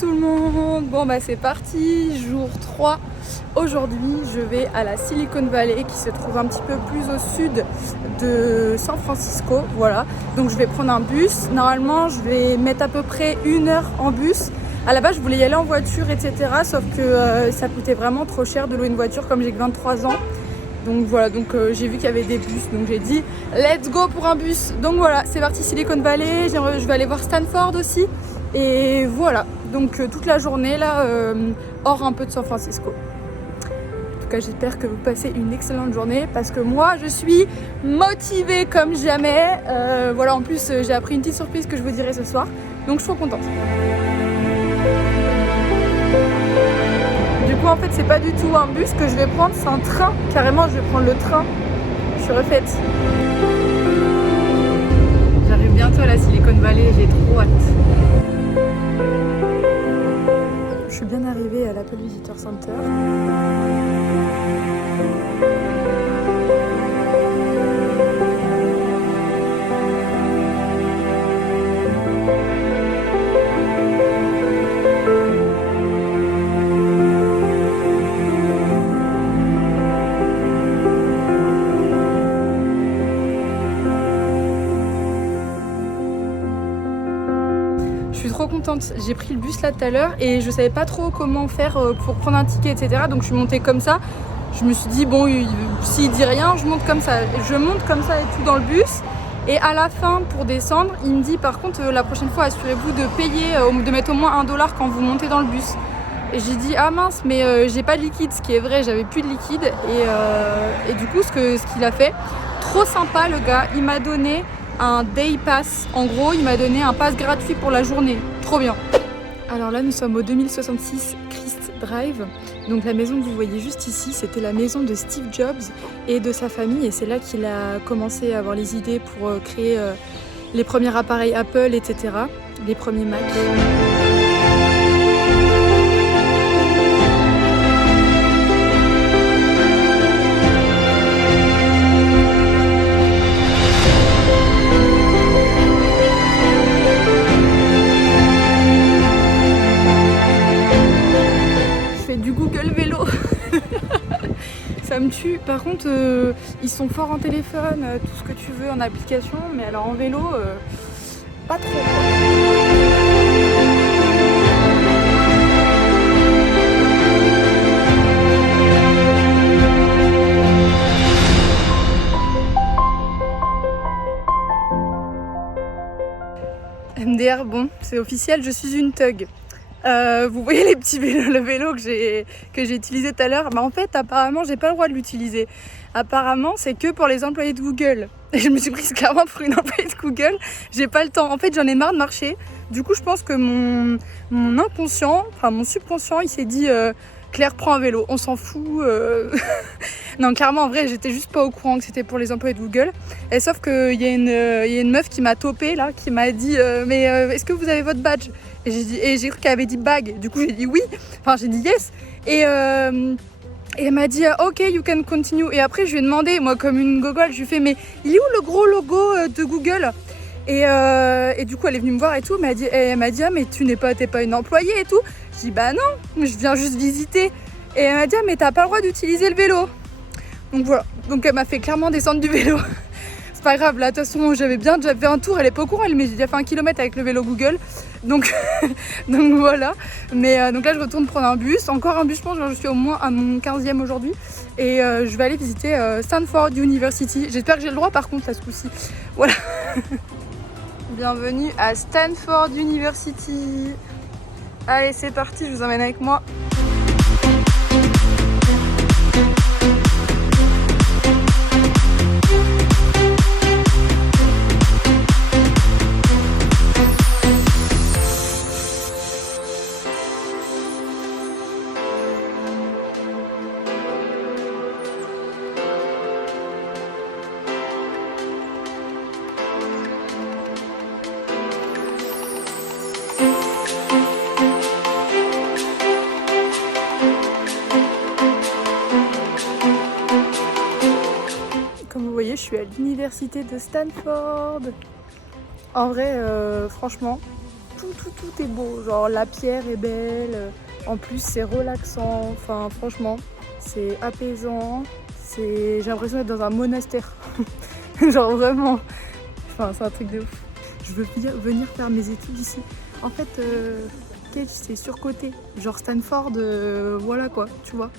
tout le monde. Bon bah c'est parti, jour 3. Aujourd'hui je vais à la Silicon Valley qui se trouve un petit peu plus au sud de San Francisco. Voilà, donc je vais prendre un bus. Normalement je vais mettre à peu près 1 heure en bus. À la base je voulais y aller en voiture etc. Sauf que ça coûtait vraiment trop cher de louer une voiture comme j'ai que 23 ans. Donc voilà, j'ai vu qu'il y avait des bus, donc j'ai dit let's go pour un bus. Donc voilà, c'est parti Silicon Valley, je vais aller voir Stanford aussi. Et voilà, donc toute la journée là, hors un peu de San Francisco. En tout cas j'espère que vous passez une excellente journée parce que moi je suis motivée comme jamais. Voilà, en plus j'ai appris une petite surprise que je vous dirai ce soir, donc je suis trop contente. Du coup en fait c'est pas du tout un bus que je vais prendre, c'est un train. Carrément je vais prendre le train. Je suis refaite. J'arrive bientôt à la Silicon Valley, j'ai trop hâte. Je suis bien arrivée à l'Apple Visitor Center. Je suis trop contente, j'ai pris le bus là tout à l'heure et je savais pas trop comment faire pour prendre un ticket etc. Donc je suis montée comme ça, je me suis dit bon s'il dit rien je monte comme ça. Je monte comme ça et tout dans le bus et à la fin pour descendre il me dit par contre la prochaine fois assurez-vous de payer, de mettre au moins $1 quand vous montez dans le bus. Et j'ai dit ah mince mais j'ai pas de liquide, ce qui est vrai, j'avais plus de liquide et du coup ce qu'il a fait, trop sympa le gars, il m'a donné un day pass, en gros il m'a donné un pass gratuit pour la journée, trop bien. Alors là nous sommes au 2066 Christ Drive, donc la maison que vous voyez juste ici c'était la maison de Steve Jobs et de sa famille et c'est là qu'il a commencé à avoir les idées pour créer les premiers appareils Apple etc, les premiers Mac. Du Google Vélo. Ça me tue. Par contre, ils sont forts en téléphone, tout ce que tu veux en application, mais alors en vélo, pas trop. MDR, bon, c'est officiel, je suis une thug. Vous voyez les petits vélos, le vélo que j'ai utilisé tout à l'heure, en fait apparemment j'ai pas le droit de l'utiliser. Apparemment c'est que pour les employés de Google. Et je me suis prise clairement pour une employée de Google, j'ai pas le temps. En fait j'en ai marre de marcher. Du coup je pense que mon inconscient, enfin mon subconscient il s'est dit Claire prends un vélo, on s'en fout. Non clairement en vrai j'étais juste pas au courant que c'était pour les employés de Google. Et sauf qu'il y a une meuf qui m'a topé là, qui m'a dit mais est-ce que vous avez votre badge? Et j'ai cru qu'elle avait dit bag, du coup j'ai dit oui, enfin j'ai dit yes. Et elle m'a dit ok you can continue. Et après je lui ai demandé, moi comme une gogole, je lui ai fait mais il est où le gros logo de Google? Et du coup elle est venue me voir et tout, elle m'a dit ah mais t'es pas une employée et tout. Je dis bah non, je viens juste visiter. Et elle m'a dit ah mais t'as pas le droit d'utiliser le vélo. Donc voilà, donc elle m'a fait clairement descendre du vélo. C'est pas grave, là de toute façon j'avais bien déjà fait un tour, elle est pas au courant, mais j'ai déjà fait 1 kilomètre avec le vélo Google. Donc voilà, mais donc là je retourne prendre un bus, encore un bus, je pense que je suis au moins à mon 15e aujourd'hui. Et je vais aller visiter Stanford University, j'espère que j'ai le droit par contre à ce coup-ci. Voilà. Bienvenue à Stanford University. Allez c'est parti, je vous emmène avec moi. Je suis à l'université de Stanford. En vrai, franchement, tout est beau. Genre la pierre est belle, en plus c'est relaxant, enfin franchement c'est apaisant, j'ai l'impression d'être dans un monastère. Genre vraiment, enfin c'est un truc de ouf. Je veux venir faire mes études ici. En fait, Cambridge c'est surcoté, genre Stanford, voilà quoi, tu vois.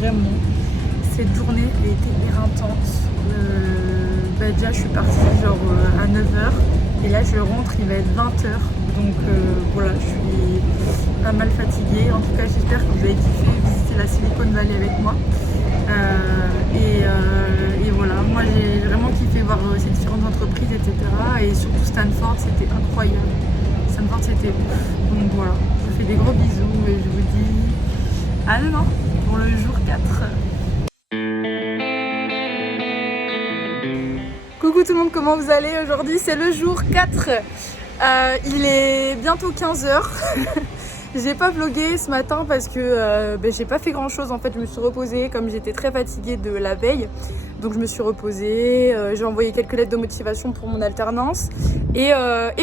Vraiment, cette journée elle a été éreintante. Déjà je suis partie genre à 9h et là je rentre, il va être 20h, donc voilà, je suis pas mal fatiguée. En tout cas j'espère que vous avez kiffé visiter la Silicon Valley avec moi, et voilà, moi j'ai vraiment kiffé voir ces différentes entreprises, etc. Et surtout Stanford, c'était incroyable. Stanford c'était ouf, donc voilà, je vous fais des gros bisous et je vous dis à demain pour le jour 4. Coucou tout le monde, comment vous allez? Aujourd'hui c'est le jour 4. Il est bientôt 15h. J'ai pas vlogué ce matin parce que j'ai pas fait grand chose. En fait je me suis reposée comme j'étais très fatiguée de la veille. Donc je me suis reposée, j'ai envoyé quelques lettres de motivation pour mon alternance. Et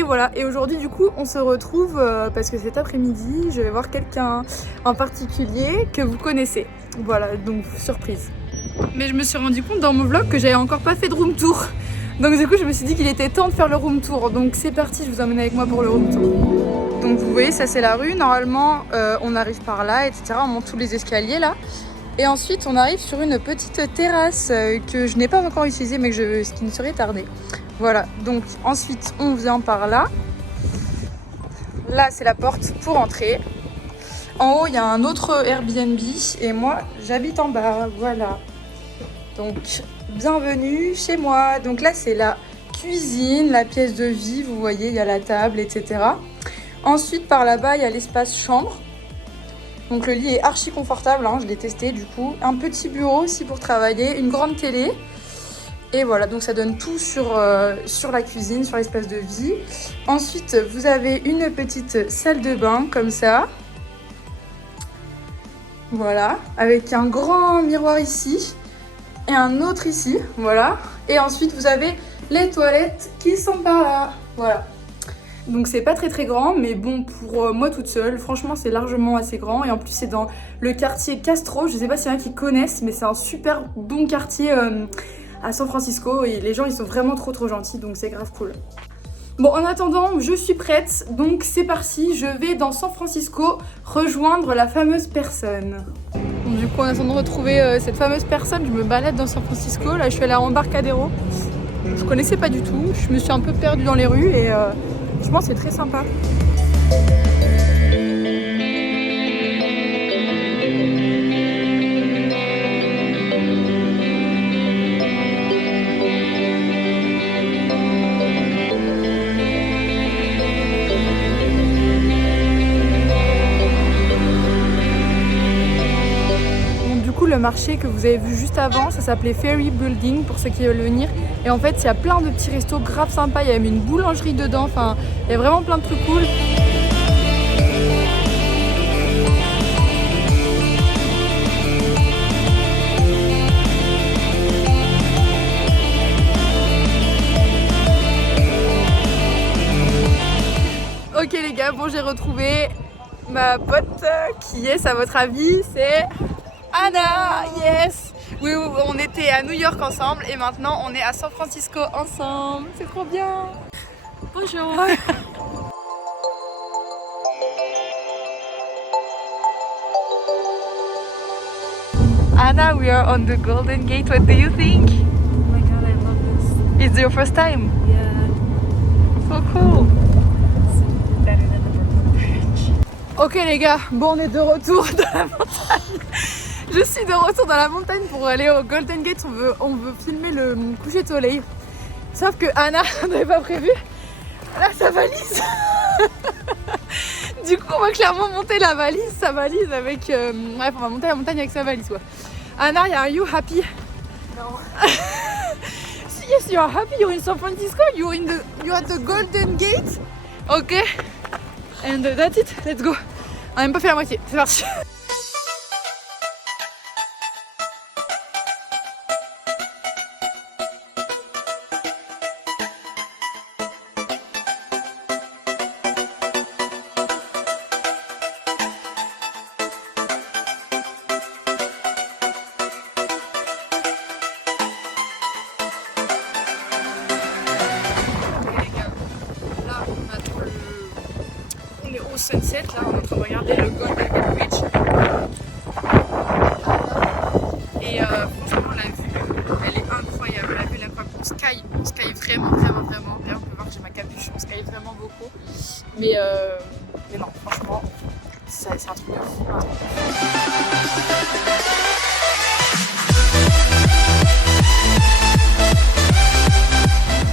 voilà, et aujourd'hui du coup on se retrouve parce que cet après-midi je vais voir quelqu'un en particulier que vous connaissez. Voilà, donc surprise. Mais je me suis rendu compte dans mon vlog que j'avais encore pas fait de room tour. Donc du coup je me suis dit qu'il était temps de faire le room tour. Donc c'est parti, je vous emmène avec moi pour le room tour. Donc vous voyez, ça c'est la rue, normalement on arrive par là, etc. On monte tous les escaliers là. Et ensuite on arrive sur une petite terrasse que je n'ai pas encore utilisée mais ce qui ne serait tardé. Voilà, donc ensuite on vient par là. Là c'est la porte pour entrer. En haut il y a un autre Airbnb et moi j'habite en bas, voilà. Donc bienvenue chez moi. Donc là c'est la cuisine, la pièce de vie, vous voyez il y a la table, etc. Ensuite par là-bas il y a l'espace chambre. Donc le lit est archi confortable, hein, je l'ai testé du coup. Un petit bureau aussi pour travailler, une grande télé. Et voilà, donc ça donne tout sur la cuisine, sur l'espace de vie. Ensuite, vous avez une petite salle de bain comme ça. Voilà, avec un grand miroir ici et un autre ici, voilà. Et ensuite, vous avez les toilettes qui sont par là, voilà. Donc c'est pas très grand, mais bon, pour moi toute seule, franchement c'est largement assez grand. Et en plus c'est dans le quartier Castro, je sais pas s'il y en a qui connaissent, mais c'est un super bon quartier à San Francisco. Et les gens ils sont vraiment trop gentils, donc c'est grave cool. Bon, en attendant, je suis prête, donc c'est parti, je vais dans San Francisco rejoindre la fameuse personne. Bon, du coup en attendant de retrouver cette fameuse personne, je me balade dans San Francisco. Là je suis allée à Embarcadero, je connaissais pas du tout, je me suis un peu perdue dans les rues et franchement c'est très sympa. Le marché que vous avez vu juste avant, ça s'appelait Ferry Building pour ceux qui veulent venir. Et en fait, il y a plein de petits restos grave sympas. Il y a même une boulangerie dedans. Enfin, il y a vraiment plein de trucs cool. Ok les gars, bon j'ai retrouvé ma pote qui est, à votre avis, c'est Anna, yes! Oui, on était à New York ensemble et maintenant on est à San Francisco ensemble. C'est trop bien! Bonjour! Anna, we are on the Golden Gate. What do you think? Oh my god, I love this. It's your first time? Yeah. So cool! It's better than the Brooklyn Bridge. Ok les gars, bon on est de retour dans la montagne. Je suis de retour dans la montagne pour aller au Golden Gate, on veut filmer le coucher de soleil. Sauf que Anna n'avait pas prévu. Là sa valise. Du coup, on va clairement monter sa valise avec... Bref, on va monter la montagne avec sa valise, quoi. Anna, are you happy? No. Yes, you are happy. You're in San Francisco. You're at the Golden Gate. Okay. And that's it. Let's go. On n'a même pas fait la moitié. C'est parti. On est au sunset, là on est en train de regarder le Golden Gate Bridge. Et franchement la vue, elle est incroyable, la vue elle est incroyable. On sky vraiment. Là on peut voir que j'ai ma capuche, on sky vraiment beaucoup. Mais non, franchement, c'est un truc de fou.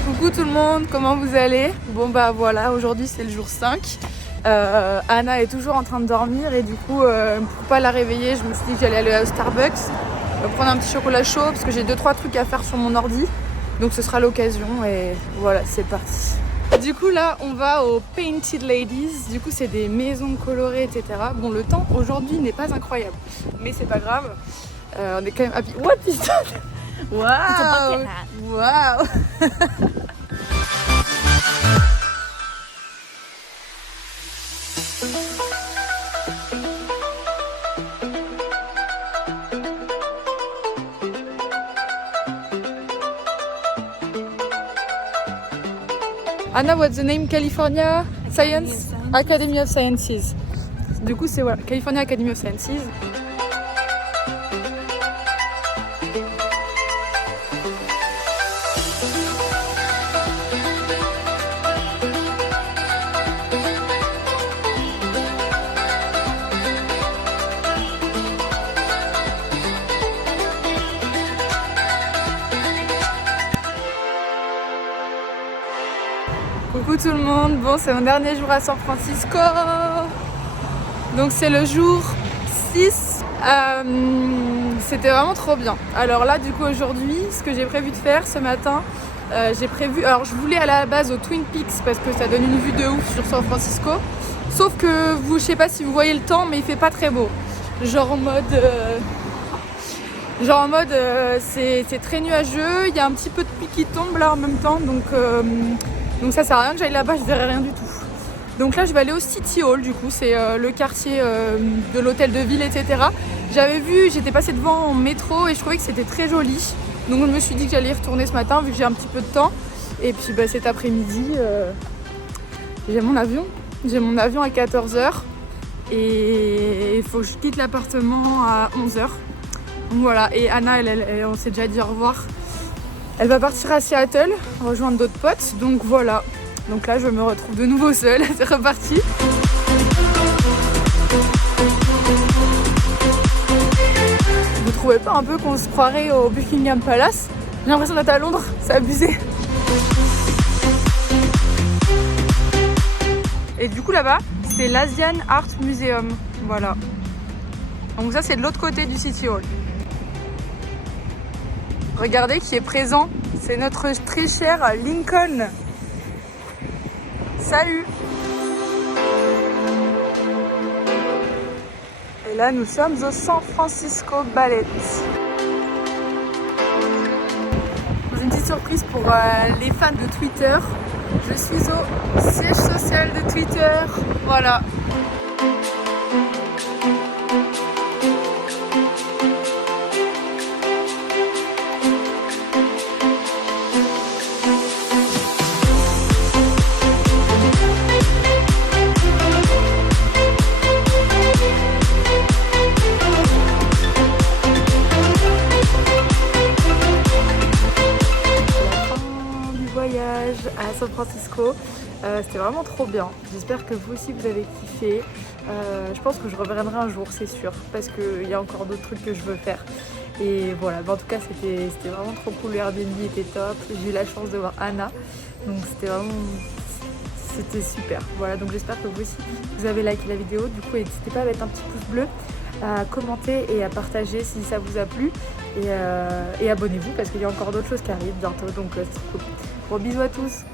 Coucou tout le monde, comment vous allez? Bon bah voilà, aujourd'hui c'est le jour 5. Anna est toujours en train de dormir et du coup pour pas la réveiller je me suis dit que j'allais aller au Starbucks prendre un petit chocolat chaud parce que j'ai 2-3 trucs à faire sur mon ordi, donc ce sera l'occasion et voilà, c'est parti. Du coup là on va au Painted Ladies, du coup c'est des maisons colorées etc. Bon, le temps aujourd'hui n'est pas incroyable mais c'est pas grave, on est quand même happy. What is that? Waouh, waouh. Anna, what's the name? California Science? Academy of Sciences. Du coup, c'est voilà, California Academy of Sciences. Coucou tout le monde, bon c'est mon dernier jour à San Francisco, donc c'est le jour 6, c'était vraiment trop bien. Alors là du coup aujourd'hui, ce que j'ai prévu de faire ce matin, alors je voulais aller à la base au Twin Peaks parce que ça donne une vue de ouf sur San Francisco, sauf que je sais pas si vous voyez le temps mais il fait pas très beau, genre en mode c'est très nuageux, il y a un petit peu de pluie qui tombe là en même temps, donc ça sert à rien que j'aille là-bas, je verrai rien du tout. Donc là je vais aller au City Hall, du coup c'est le quartier de l'hôtel de ville, etc. J'avais vu, j'étais passée devant en métro et je trouvais que c'était très joli. Donc je me suis dit que j'allais y retourner ce matin vu que j'ai un petit peu de temps. Et puis cet après-midi, j'ai mon avion. J'ai mon avion à 14h et il faut que je quitte l'appartement à 11h. Donc voilà, et Anna, on s'est déjà dit au revoir. Elle va partir à Seattle, rejoindre d'autres potes, donc voilà. Donc là, je me retrouve de nouveau seule, c'est reparti. Vous trouvez pas un peu qu'on se croirait au Buckingham Palace? J'ai l'impression d'être à Londres, c'est abusé. Et du coup là-bas, c'est l'Asian Art Museum, voilà. Donc ça, c'est de l'autre côté du City Hall. Regardez qui est présent, c'est notre très cher Lincoln. Salut! Et là, nous sommes au San Francisco Ballet. Une petite surprise pour les fans de Twitter. Je suis au siège social de Twitter. Voilà. À San Francisco, c'était vraiment trop bien. J'espère que vous aussi vous avez kiffé. Je pense que je reviendrai un jour, c'est sûr, parce qu'il y a encore d'autres trucs que je veux faire. Et voilà, en tout cas c'était vraiment trop cool, le Airbnb était top. J'ai eu la chance de voir Anna, donc c'était vraiment... c'était super. Voilà, donc j'espère que vous aussi vous avez liké la vidéo. Du coup, n'hésitez pas à mettre un petit pouce bleu, à commenter et à partager si ça vous a plu. Et abonnez-vous parce qu'il y a encore d'autres choses qui arrivent bientôt, donc c'est cool. Gros bisous à tous.